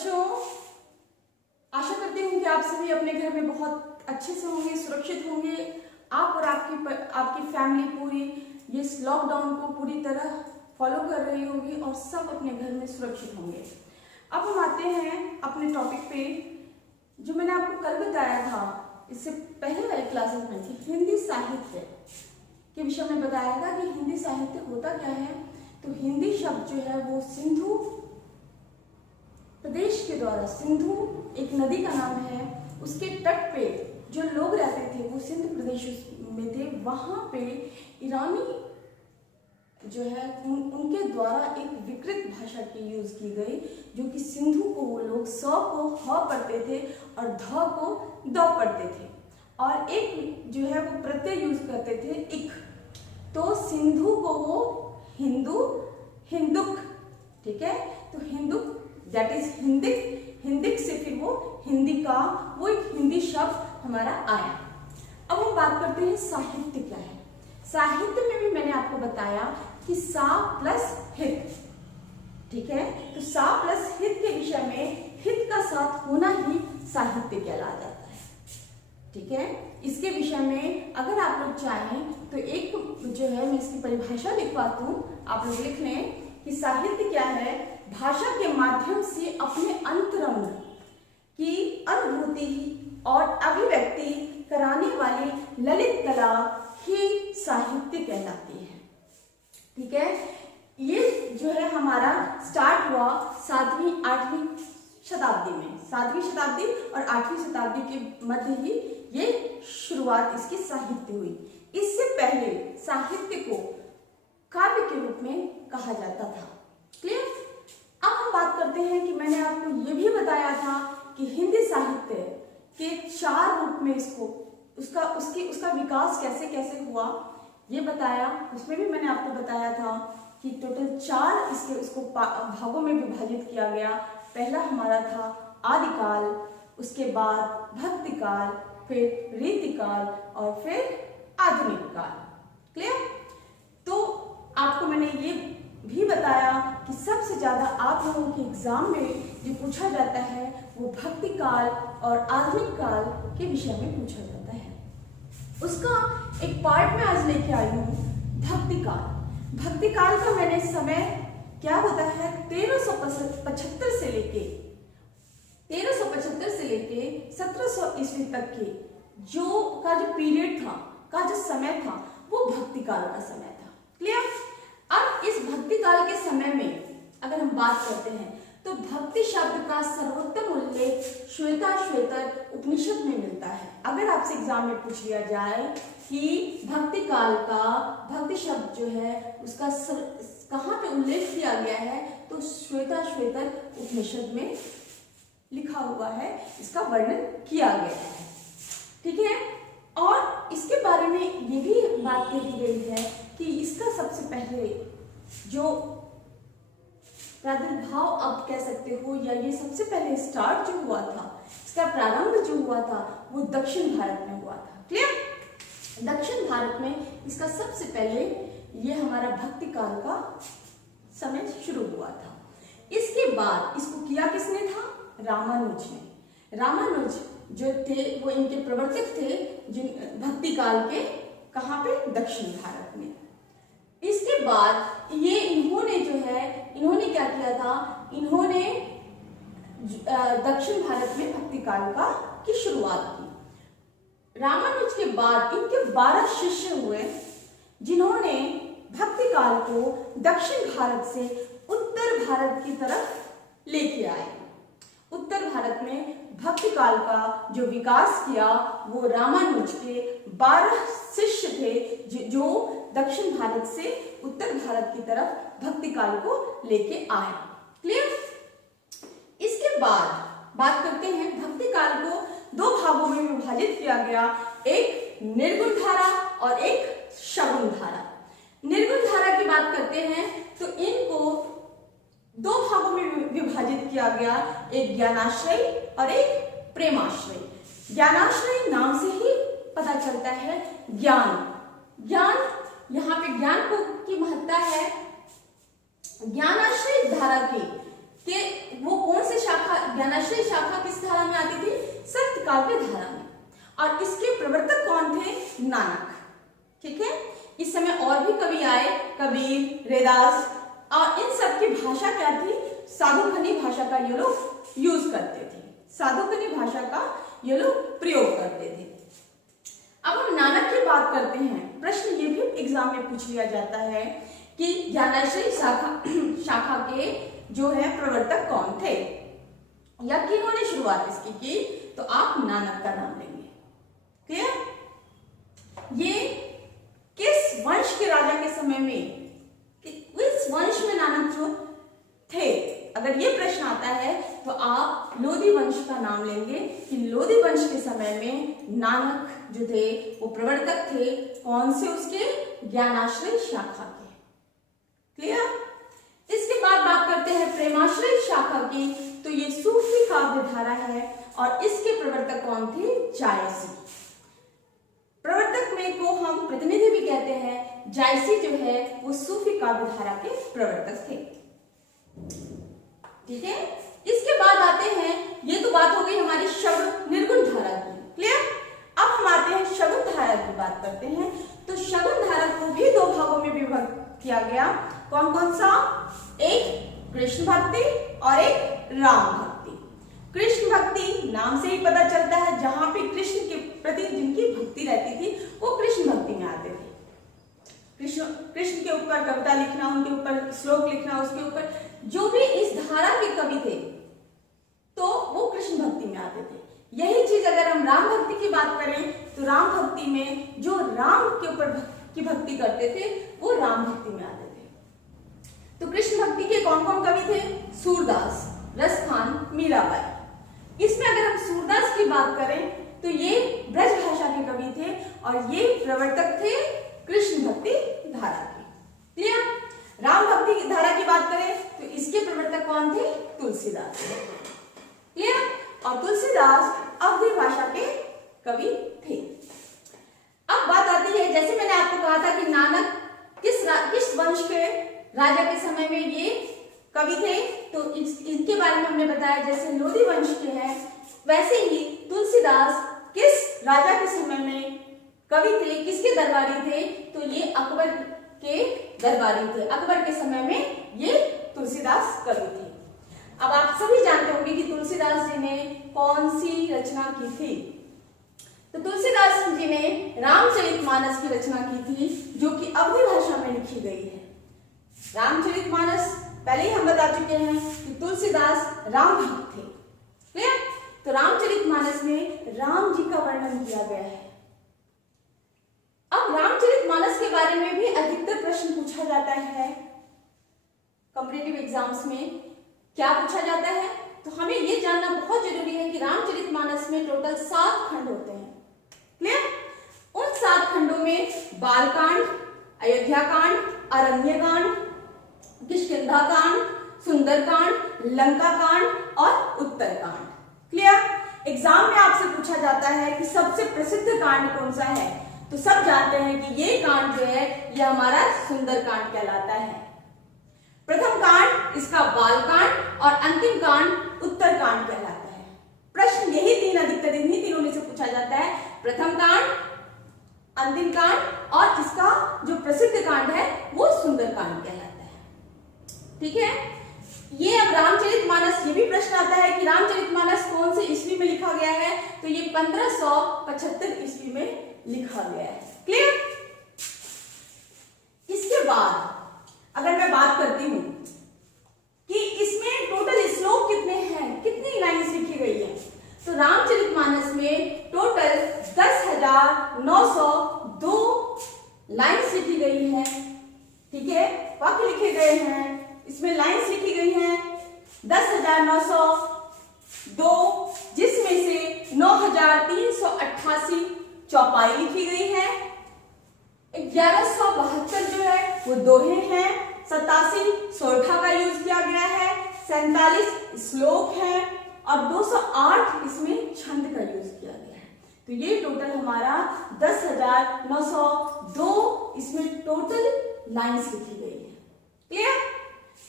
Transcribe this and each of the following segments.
बच्चों, आशा करती हूँ कि आप सभी अपने घर में बहुत अच्छे से होंगे, सुरक्षित होंगे। आप और आपकी फैमिली पूरी ये लॉकडाउन को पूरी तरह फॉलो कर रही होगी और सब अपने घर में सुरक्षित होंगे। अब हम आते हैं अपने टॉपिक पे, जो मैंने आपको कल बताया था, इससे पहले वाली क्लासेस में कि हिंदी साहित्य के विषय में बताया था कि हिंदी साहित्य होता क्या है। तो हिंदी शब्द जो है वो सिंधु प्रदेश के द्वारा, सिंधु एक नदी का नाम है, उसके तट पे जो लोग रहते थे वो सिंधु प्रदेश में थे। वहां पे ईरानी जो है उनके द्वारा एक विकृत भाषा की यूज की गई, जो कि सिंधु को वो लोग स को ह पढ़ते थे और ध को द पढ़ते थे, और एक जो है वो प्रत्यय यूज करते थे इक। तो सिंधु को वो हिंदू, हिंदुक, ठीक है, तो हिंदुक दैट इज हिंदिक, हिंदिक से फिर वो हिंदी का वो एक हिंदी शब्द हमारा आया। अब हम बात करते हैं साहित्य क्या है। साहित्य में भी मैंने आपको बताया कि सा प्लस हित, ठीक है, तो सा प्लस हित के विषय में हित का साथ होना ही साहित्य कहला जाता है, ठीक है। इसके विषय में अगर आप लोग चाहें तो एक जो है मैं इसकी परिभाषा लिखवाती हूँ, आप लोग लिख लें कि साहित्य क्या है। भाषा के माध्यम से अपने अंतरंग की अनुभूति और अभिव्यक्ति कराने वाली ललित कला ही साहित्य कहलाती है, ठीक है। ये जो है हमारा स्टार्ट हुआ 7वीं 8वीं शताब्दी में, 7वीं शताब्दी और 8वीं शताब्दी के मध्य ही ये शुरुआत इसकी साहित्य हुई। इससे पहले साहित्य को काव्य के रूप में कहा जाता था। क्लियर। अब हम बात करते हैं कि मैंने आपको ये भी बताया था कि हिंदी साहित्य के 4 रूप में इसको उसका विकास कैसे कैसे हुआ ये बताया। उसमें भी मैंने आपको बताया था कि टोटल 4 उसको भागों में विभाजित किया गया। पहला हमारा था आदिकाल, उसके बाद भक्तिकाल, फिर रीतिकाल और फिर आधुनिक काल। क्लियर। तो आपको मैंने ये भी बताया कि सबसे ज्यादा आप लोगों के एग्जाम में जो पूछा जाता है वो भक्ति काल और आधुनिक काल के विषय में पूछा जाता है। उसका एक पार्ट में आज लेके आई हूँ भक्ति काल। भक्ति काल का मैंने समय क्या होता है 1375 से लेके 1700 ईस्वी तक के जो पीरियड था, का जो समय था वो भक्ति काल का समय था। क्लियर। अब इस भक्ति काल के समय में अगर हम बात करते हैं तो भक्ति शब्द का सर्वोत्तम उल्लेख श्वेताश्वेतर उपनिषद में मिलता है। अगर आपसे एग्जाम में पूछ लिया जाए कि भक्ति काल का भक्ति शब्द जो है उसका कहाँ पे उल्लेख किया गया है, तो श्वेताश्वेतर उपनिषद में लिखा हुआ है, इसका वर्णन किया गया है, ठीक है। और इसके बारे में ये भी बात कही गई है कि इसका सबसे पहले जो प्रादुर्भाव आप कह सकते हो, या ये सबसे पहले स्टार्ट जो हुआ था, इसका प्रारंभ जो हुआ था वो दक्षिण भारत में हुआ था। क्लियर। दक्षिण भारत में इसका सबसे पहले ये हमारा भक्ति काल का समय शुरू हुआ था। इसके बाद इसको किया किसने था? रामानुज ने। रामानुज जो थे वो इनके प्रवर्तक थे जिन भक्ति काल के, कहाँ पे? दक्षिण भारत में। इसके बाद ये इन्होंने क्या किया था, इन्होंने दक्षिण भारत में भक्ति काल की शुरुआत की। रामानुज के बाद इनके 12 शिष्य हुए जिन्होंने भक्ति काल को दक्षिण भारत से उत्तर भारत की तरफ लेके आए। उत्तर भारत में भक्ति काल का जो विकास किया वो रामानुज के 12 शिष्य थे जो दक्षिण भारत से उत्तर भारत की तरफ भक्ति काल को लेके आए। क्लियर। इसके बाद बात करते हैं भक्ति काल को 2 भागों में विभाजित किया गया, एक निर्गुण धारा और एक शगुन धारा। निर्गुण धारा की बात करते हैं तो इनको 2 भागों में विभाजित किया गया, एक ज्ञानाश्रय और एक प्रेमाश्रय। ज्ञानाश्रय नाम से ही पता चलता है ज्ञान, यहाँ पे ज्ञान की महत्ता है। ज्ञानाश्रय धारा के वो कौन से शाखा ज्ञानाश्रय शाखा किस धारा में आती थी? सत्यकाव्य धारा में। और इसके प्रवर्तक कौन थे? नानक। ठीक है, इस समय और भी कवि आए, कबीर, रैदास, और इन सब की भाषा क्या थी? साधुखनी भाषा का ये लोग यूज करते थे, साधुखनी भाषा का ये लोग प्रयोग करते थे। अब हम नानक की बात करते हैं। प्रश्न ये भी एग्जाम में पूछ लिया जाता है कि ज्ञानाश्रय शाखा के जो है प्रवर्तक कौन थे या किन्होंने शुरुआत इसकी की, तो आप नानक का नाम लेंगे। क्लियर? ये किस वंश के राजा के समय में, किस वंश में नानक जो थे, अगर ये प्रश्न आता है तो आप लोधी वंश का नाम लेंगे कि लोधी वंश के समय में नानक जो थे वो प्रवर्तक थे। कौन से? उसके ज्ञानाश्रय शाखा के। क्लियर? इसके बाद बात करते हैं प्रेमाश्रय शाखा की। तो ये सूफी काव्य धारा है और इसके प्रवर्तक कौन थे? जायसी। प्रवर्तक में को हम प्रतिनिधि भी कहते हैं। जायसी जो है वो सूफी काव्य धारा के प्रवर्तक थे। ठीक है, इसके बाद आते हैं, ये तो बात हो गई हमारी शब्द निर्गुण धारा की। क्लियर? अब हम आते हैं शगुन धारा की बात करते हैं। तो शगुन धारा को भी दो भागों में विभक्त किया गया। कौन कौन सा? एक कृष्ण भक्ति और एक राम भक्ति। कृष्ण भक्ति नाम से ही पता चलता है, जहां पे कृष्ण के प्रति जिनकी भक्ति रहती थी वो कृष्ण भक्ति में आते थे। कृष्ण के ऊपर कविता लिखना, उनके ऊपर श्लोक लिखना, उसके ऊपर जो भी इस धारा के कवि थे तो वो कृष्ण भक्ति में आते थे। यही चीज अगर हम राम भक्ति की बात करें तो राम भक्ति में जो राम के ऊपर की भक्ति करते थे वो राम भक्ति में आते थे। तो कृष्ण भक्ति के कौन कौन कवि थे? सूरदास, रसखान, मीराबाई। इसमें अगर हम सूरदास की बात करें तो ये ब्रज भाषा के कवि थे और ये प्रवर्तक थे कृष्ण भक्ति धारा के। क्लियर? राम भक्ति धारा की बात करें तो इसके प्रवर्तक कौन थे? तुलसीदास। क्लियर? और तुलसीदास अवधी भाषा के कवि थे। अब बात आती है, जैसे मैंने आपको कहा था कि नानक किस वंश के राजा के समय में ये कवि थे, तो इनके बारे में हमने बताया जैसे लोधी वंश के हैं, वैसे ही तुलसीदास किस राजा के समय में कवि थे, किसके दरबारी थे? तो ये अकबर के दरबारी थे। अकबर के समय में ये तुलसीदास कवि थे। अब आप सभी जानते होंगे कि तुलसीदास जी ने कौन सी रचना की थी। तो तुलसीदास जी ने रामचरितमानस की रचना की थी, जो कि अवधी भाषा में लिखी गई है। रामचरितमानस पहले ही हम बता चुके हैं कि तुलसीदास राम भक्त थे। क्लियर? तो रामचरितमानस में राम जी का वर्णन किया गया है। अब रामचरितमानस के बारे में भी अधिकतर प्रश्न पूछा जाता है कॉम्पिटिटिव एग्जाम्स में। क्या पूछा जाता है? तो हमें यह जानना बहुत जरूरी है कि रामचरितमानस में टोटल 7 खंड होते हैं। क्लियर? उन 7 खंडों में बालकांड, अयोध्याकांड, अरण्यकांड, किष्किंधाकांड, सुंदरकांड, लंकाकांड और उत्तरकांड। क्लियर? एग्जाम में आपसे पूछा जाता है कि सबसे प्रसिद्ध कांड कौन सा है, तो सब जानते हैं कि ये कांड जो है ये हमारा सुंदरकांड कहलाता है। प्रथम कांड इसका बालकांड और अंतिम कांड उत्तरकांड कहलाता है। प्रश्न यही 3 अधिकतर इन्हीं तीनों में से पूछा जाता है, प्रथम कांड, अंतिम कांड और इसका जो प्रसिद्ध कांड है वो सुंदरकांड कहलाता है। ठीक है? ये अब रामचरितमानस, ये भी प्रश्न आता है कि रामचरितमानस कौन से ईस्वी में लिखा गया है, तो ये 1575 ईस्वी में लिखा गया है। क्लियर? इसके बाद अगर मैं बात करती हूं कि इसमें टोटल श्लोक कितने हैं, कितनी लाइन्स लिखी गई है, तो रामचरितमानस में टोटल 10,902 लाइन्स लिखी गई है। ठीक है? वाक्य लिखे गए हैं, इसमें लाइन्स लिखी गई हैं 10,902, जिसमें से 9,388 चौपाई लिखी गई है, 1172 जो है वो दोहे हैं, 87 सोरठा का यूज किया गया है, 47 श्लोक है और 208 इसमें छंद का यूज किया गया है। तो ये टोटल हमारा 10,902 इसमें टोटल लाइन्स लिखी गई है। क्लियर?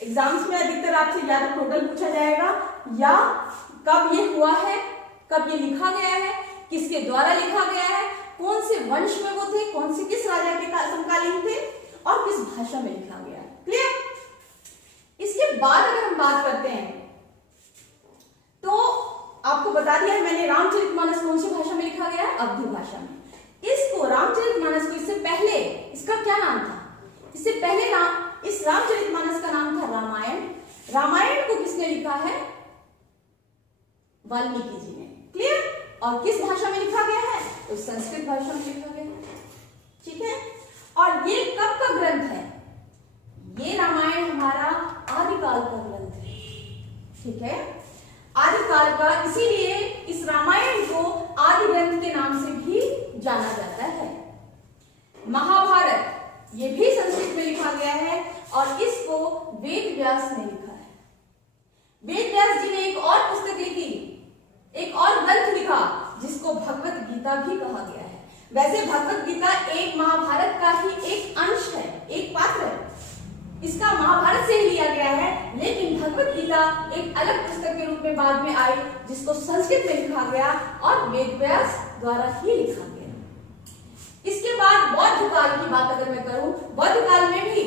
एग्जाम्स में अधिकतर आपसे या तो टोटल पूछा जाएगा या कब ये हुआ है, कब ये लिखा गया है, किसके द्वारा लिखा गया है, कौन से वंश में वो थे, कौन से किस राजा के समकालीन थे और किस भाषा में लिखा गया है। क्लियर। इसके बाद अगर हम बात करते हैं तो आपको बता दिया है मैंने रामचरितमानस कौन सी भाषा में लिखा गया है, अवधी भाषा में। इसको रामचरितमानस को इससे पहले इसका क्या नाम था, इससे पहले इस रामचरितमानस का नाम था रामायण। रामायण को किसने लिखा है, वाल्मीकि जी ने। क्लियर। और किस भाषा में लिखा गया है, तो संस्कृत भाषा में लिखा गया है। ठीक है। और ये कब का ग्रंथ है, ये रामायण हमारा आदिकाल का ग्रंथ है। ठीक है, आदिकाल का, इसीलिए इस रामायण को आदि ग्रंथ के नाम से भी जाना जाता है। महाभारत ये भी संस्कृत में लिखा गया है और इसको वेद व्यास ने लिखा है। वेद व्यास जी ने एक और पुस्तक लिखी, एक और ग्रंथ लिखा जिसको भगवत गीता भी कहा गया है। वैसे भगवत गीता एक महाभारत का ही एक अंश है, एक पात्र है, इसका महाभारत से ही लिया गया है, लेकिन भगवत गीता एक अलग पुस्तक के रूप में बाद में आई जिसको संस्कृत में लिखा गया और वेद व्यास द्वारा ही लिखा गया। इसके बाद बौद्ध काल की बात अगर मैं करूं, बौद्ध काल में भी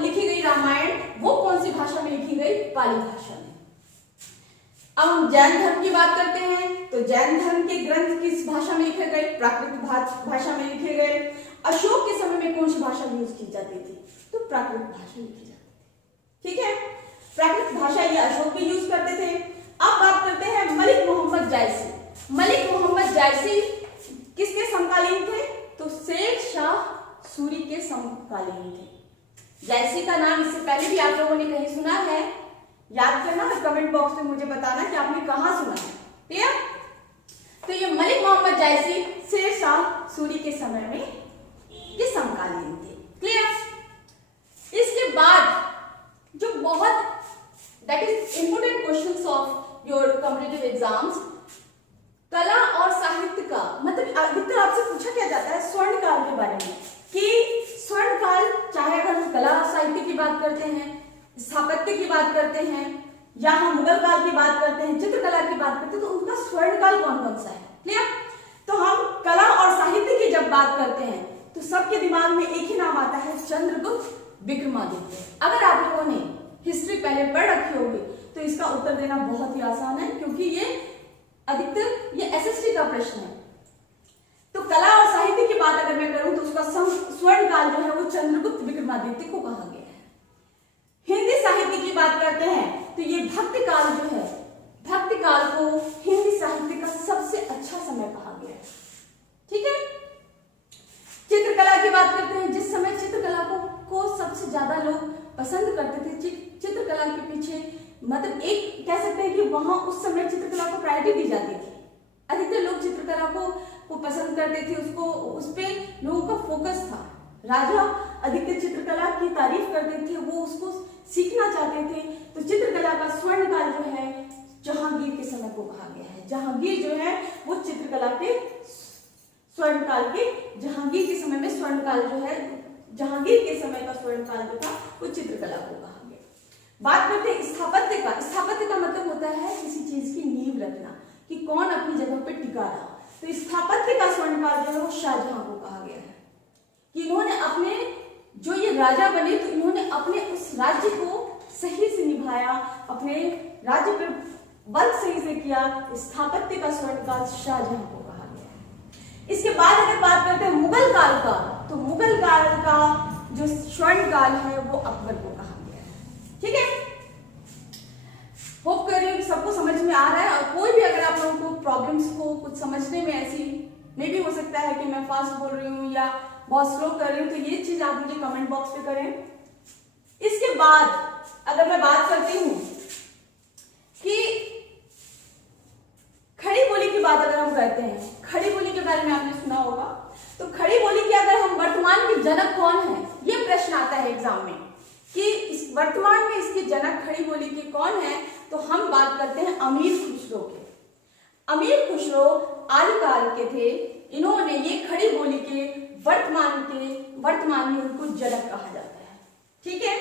लिखी गई रामायण, वो कौन सी भाषा में लिखी गई, पाली भाषा में। अब हम जैन धर्म की बात करते हैं तो जैन धर्म के ग्रंथ किस भाषा में लिखे गए, प्राकृत भाषा में लिखे गए। अशोक के समय में कौन सी भाषा यूज की जाती थी, तो प्राकृत भाषा लिखी जाती थी। ठीक है, प्राकृत भाषा ये अशोक भी यूज करते थे। अब बात करते हैं मलिक मोहम्मद जायसी। मलिक मोहम्मद जायसी किसके समकालीन थे, तो शेर शाह सूरी के समकालीन थे। जायसी का नाम इससे पहले भी आप लोगों ने कहीं सुना है, याद करना, कमेंट बॉक्स में मुझे बताना कि आपने कहां सुना है। क्लियर। तो ये मलिक मोहम्मद जायसी शेर शाह सूरी के समय में ये समकालीन थे। क्लियर। इसके बाद जो बहुत that is important questions of your competitive exams, कला और साहित्य का मतलब अधिकतर आपसे पूछा क्या जाता है स्वर्ण काल के बारे में, कि स्वर्ण काल, चाहे अगर हम कला साहित्य की बात करते हैं, स्थापत्य की बात करते हैं, या हम मुगल काल की बात करते हैं, चित्रकला की बात करते हैं, तो उनका स्वर्ण काल कौन कौन सा है। क्लियर। तो हम कला और साहित्य की जब बात करते हैं तो सबके दिमाग में एक ही नाम आता है, चंद्रगुप्त विक्रमादित्य। अगर आप लोगों ने हिस्ट्री पहले पढ़ रखी होगी तो इसका उत्तर देना बहुत ही आसान है, क्योंकि ये अधिकतर ये एसएसटी का प्रश्न है। तो कला और साहित्य की बात अगर मैं करूं तो उसका स्वर्ण काल जो है वो चंद्रगुप्त विक्रमादित्य को कहा गया है। हिंदी साहित्य की बात करते हैं तो ये भक्ति काल जो है, भक्ति काल को हिंदी साहित्य का सबसे अच्छा समय कहा गया है। ठीक है। चित्रकला की बात करते हैं, जिस समय चित्रकला को सबसे ज्यादा लोग पसंद करते थे, चित्रकला के पीछे मतलब एक कह सकते हैं कि वहां उस समय चित्रकला को प्रायोरिटी दी जाती थी। अधिकतर लोग चित्रकला को पसंद करते थे, उसको उस पे लोगों का फोकस था। राजा अधिकतर चित्रकला की तारीफ करते थे, वो उसको सीखना चाहते थे। तो चित्रकला का स्वर्ण काल जो है जहांगीर के समय को कहा गया है। जहांगीर जो है वो चित्रकला के स्वर्ण काल के, जहांगीर के समय में स्वर्ण काल जो है, जहांगीर के समय का स्वर्ण काल जो था वो चित्रकला को कहा गया। बात करते हैं स्थापत्य का। स्थापत्य का मतलब होता है किसी चीज की नींव रखना, कि कौन अपनी जगह पे टिका रहा। तो स्थापत्य का स्वर्ण काल जो है वो शाहजहां को कहा गया है, कि इन्होंने अपने जो ये राजा बने तो इन्होंने अपने उस राज्य को सही से निभाया, अपने राज्य पर बल सही से किया। स्थापत्य का स्वर्ण काल शाहजहां को कहा गया है। इसके बाद अगर बात करते हैं मुगल काल का, तो मुगल काल का जो स्वर्ण काल है वो अकबर को कहा गया है। ठीक है, होप कर रही हूँ सबको समझ में आ रहा है। और कोई भी अगर आप लोगों को प्रॉब्लम्स को कुछ समझने में ऐसी मे भी हो सकता है कि मैं फास्ट बोल रही हूँ या बहुत स्लो कर रही हूँ, तो ये चीज आप मुझे कमेंट बॉक्स पे करें। इसके बाद अगर मैं बात करती हूँ कि खड़ी बोली की बात अगर हम करते हैं, खड़ी बोली के बारे में आपने सुना होगा। तो खड़ी बोली के अगर हम वर्तमान के जनक कौन है, ये प्रश्न आता है एग्जाम में कि इस वर्तमान में इसके जनक खड़ी बोली के कौन है, तो हम बात करते हैं अमीर खुसरो के। अमीर खुसरो आदिकाल के थे। इन्होंने ये खड़ी बोली के वर्तमान में उनको जनक कहा जाता है। ठीक है।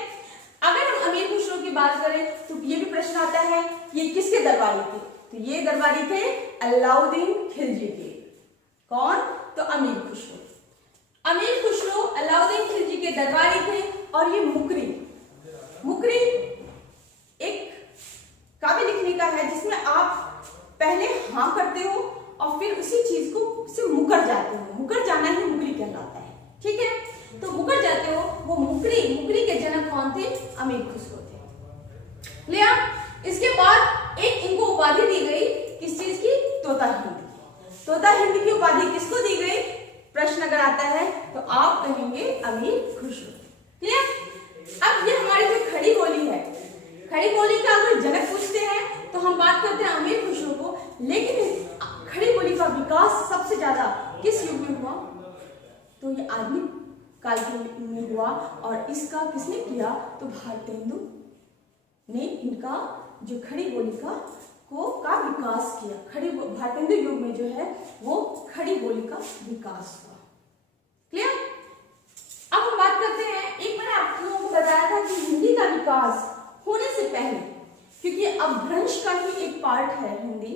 अगर हम अमीर खुसरो की बात करें तो ये भी प्रश्न आता है ये किसके दरबारी थे, तो ये दरबारी थे अलाउद्दीन खिलजी के। कौन? तो अमीर खुसरो। अमीर खुसरो अलाउद्दीन खिलजी के दरबारी थे। और ये मुकरी एक काव्य लिखने का है जिसमें आप पहले हाँ करते हो और फिर उसी चीज को से मुकर जाते हो। मुकर जाना ही मुकरी कहलाता है, ठीक है। तो मुकर जाते हो, वो मुकरी के जनक कौन थे? अमीर खुसरो थे। क्लियर? इसके बाद एक इनको उपाधि दी गई, किस चीज की? तोता हिंद। तोता हिंद की उपाधि किसको दी गई? प्रश्न अगर आता है तो आप कहेंगे अमीर खुसरो। क्लियर? अब ये हमारी जो खड़ी बोली है, खड़ी बोली का अगर जनक पूछते हैं तो हम बात करते हैं अमीर खुसरो को, लेकिन खड़ी बोली का विकास सबसे ज्यादा किस युग में हुआ? तो ये आधुनिक काल में हुआ। और इसका किसने किया? तो भारतेंदु ने इनका जो खड़ी बोली का विकास किया। भारतेंदु युग में जो है वो खड़ी बोली का विकास हुआ। क्लियर? अब हम बात करते हैं, एक मैंने आप लोगों को बताया था कि हिंदी का विकास होने से पहले, क्योंकि अपभ्रंश का ही एक पार्ट है हिंदी,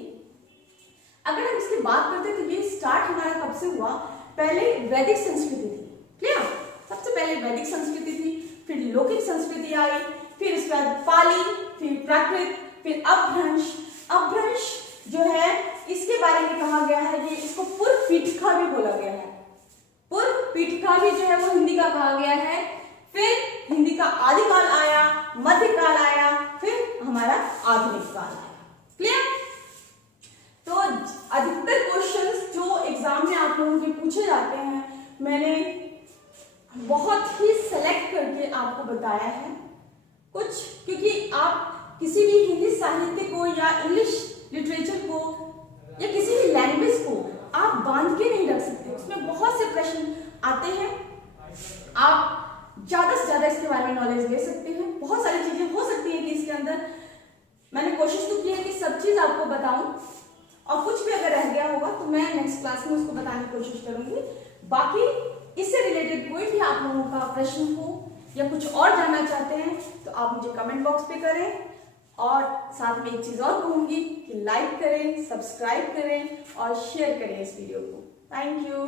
अगर हम इसकी बात करते हैं तो ये स्टार्ट हमारा कब से हुआ? पहले वैदिक संस्कृति थी। क्लियर? सबसे पहले वैदिक संस्कृति थी, फिर लौकिक संस्कृति आई, फिर इसके बाद पाली, फिर प्राकृत, फिर अपभ्रंश। अपभ्रंश जो है इसके बारे में कहा गया है कि इसको पूर्व पीठिका भी बोला गया है। पूर्व पीठिका भी जो है वो हिंदी का कहा गया है। फिर हिंदी का आदिकाल आया, मध्यकाल आया, फिर हमारा आधुनिक काल आया। क्लियर? तो अधिकतर क्वेश्चंस जो एग्जाम में आप लोगों के पूछे जाते हैं, मैंने बहुत ही सेलेक्ट करके आपको बताया है कुछ, क्योंकि आप किसी भी हिंदी साहित्य को या इंग्लिश लिटरेचर को या किसी भी लैंग्वेज को आप बांध के नहीं रख सकते। उसमें बहुत से प्रश्न आते हैं, आप ज्यादा से ज्यादा इसके बारे में नॉलेज ले सकते हैं। बहुत सारी चीजें हो सकती है कि इसके अंदर मैंने कोशिश तो की है कि सब चीज आपको बताऊं, और कुछ भी अगर रह गया होगा तो मैं नेक्स्ट क्लास में उसको बताने की कोशिश करूंगी। बाकी इससे रिलेटेड कोई भी आप लोगों का प्रश्न हो या कुछ और जानना चाहते हैं तो आप मुझे कमेंट बॉक्स पे करें। और साथ में एक चीज और कहूंगी कि लाइक करें, सब्सक्राइब करें और शेयर करें इस वीडियो को। Thank you.